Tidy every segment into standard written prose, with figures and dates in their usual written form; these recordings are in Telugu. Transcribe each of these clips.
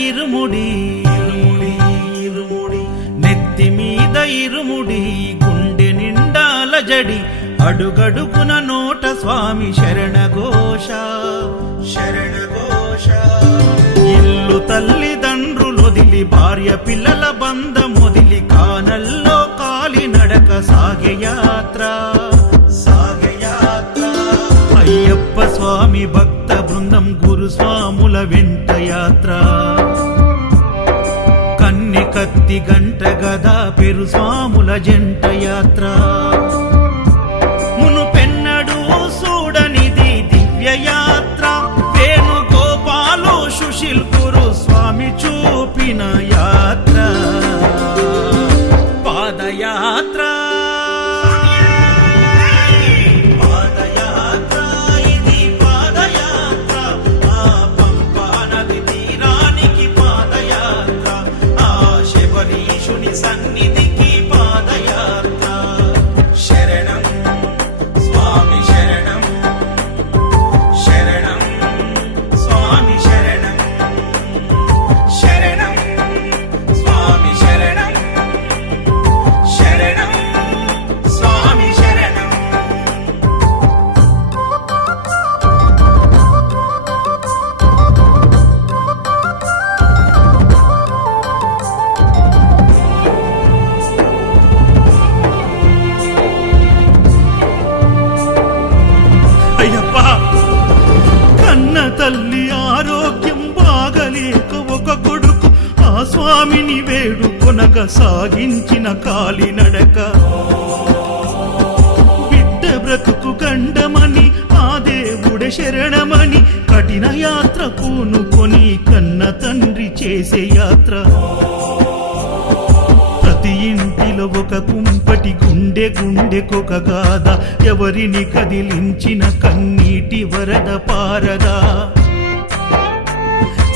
ఇరుముడి నెత్తి మీద ఇరుముడి గుండె నిండాల జడి అడుగడుగున నోట స్వామి శరణఘోష శరణఘోష ఇల్లు తల్లిదండ్రులొదిలి భార్య పిల్లల బంధమొదిలి కానల్లో కాలి నడక సాగే యాత్ర అయ్యప్ప స్వామి భక్త బృందం గురుస్వాముల వెంట యాత్ర కన్నె కత్తి గంట గదా పెరు స్వాముల జంట యాత్ర మునుపెన్నడూ చూడనిది దివ్య యాత్ర వేణుగోపాలు సుశీల్ గురు స్వామి చూపిన యాత్ర పాదయాత్ర సన్నిధికి పాదయాత్ర శరణం స్వామి శరణం శరణం స్వామి శరణం శరణం స్వామి శరణం శరణం స్వామి శరణం అయ్యప్ప కన్న తల్లి ఆరోగ్యం బాగలేక ఒక కొడుకు ఆ స్వామిని వేడుకొనగా సాగించిన కాలినడక బిడ్డ బ్రతుకు గండమని ఆ దేవుడే శరణమని కఠిన యాత్ర పూనుకొని కన్న తండ్రి చేసే యాత్ర ప్రతి ఇంటిలో ఒక కుంపటి గుండెకొక గాథ ఎవరిని కదిలించిన కన్నీటి వరద పారదా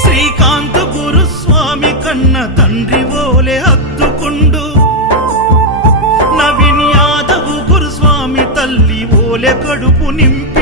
శ్రీకాంత్ గురుస్వామి కన్న తండ్రి ఓలే హత్తుకుండు నవీన్ యాదవ్ గురుస్వామి తల్లి ఓలే కడుపు నింపి